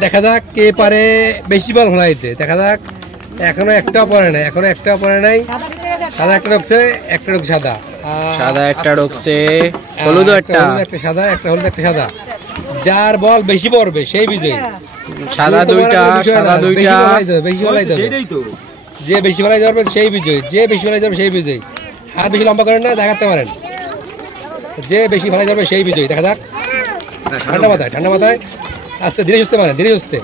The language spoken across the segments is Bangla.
দেখা যাক কে পারে বেশি বল ফলাইতে। দেখা যাক, এখনো একটাও পরে নাই, এখনো একটাও পরে নাই। সাদা একটা ঢুকছে, একটা ঢুকছে সাদা, সাদা একটা ঢুকছে, হলুদ একটা সাদা, একটা হলুদ, একটা সাদা। যার বল বেশি পড়বে সেই বিজয়ী। সাদা দুইটা, সাদা দুইটা, বেশি ফলাইতে হবে, যে বেশি ফলাইতে পারবে সেই বিজয়ী, যে বেশি ফলাইতে পারবে সেই বিজয়ী। হাত বেশি লম্বা করেন না, দেখাতে পারেন, যে বেশি ফলাইতে পারবে সেই বিজয়ী। দেখা যাক, ঠান্ডা মাথায়, ঠান্ডা মাথায়, আস্তে ধীরে সুস্থে মানে, ধীরে সুস্থে।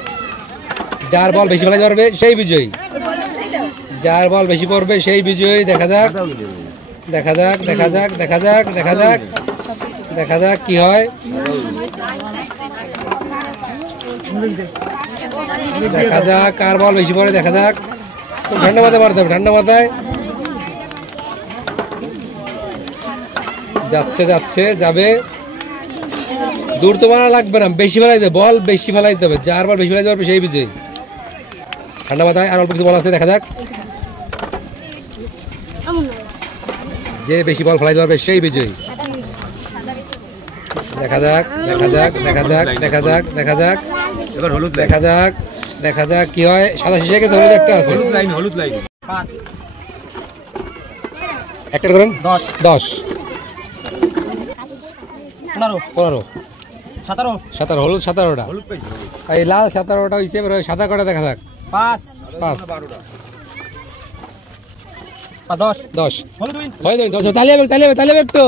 যার বল বেশি ফলাইতে পারবে সেই বিজয়ী, যার বল বেশি পড়বে সেই বিজয়ী। দেখা যাক, দেখা যাক, দেখা যাক, দেখা যাক, দেখা যাক, দেখা যাক কি হয়। দেখা যাক কার বল বেশি পড়ে, দেখা যাক। ঠান্ডা মাথায় মারতে হবে, ঠান্ডা মাথায়। যাচ্ছে, যাচ্ছে, যাবে। দূর তো মারা লাগবে না, বেশি ফেলাইতে হবে, বল বেশি ফেলাইতে হবে। যার বল বেশি ফেলাইতে পারবে সেই বিজয়ী। ঠান্ডা মাথায়, আর অল্প কিছু বল আছে, দেখা যাক। যে বেশি বল ফেলাইতে পারবে সেই বিজয়ী। দেখা যাক, দেখা যাক, দেখা যাক, দেখা যাক, দেখা যাক, দেখা যাক, দেখা যাক কি হয়। সাদা শেষে গেছে, হলুদ একটা আছে। একটা করেন 10 10 15 15 17 17, হলুদ 17টা, এই লাল 17টা হইছে। সাদা কটা দেখা যাক, 5 5 10 10 তালি হবে, তালি হবে, তালি হবে একটু।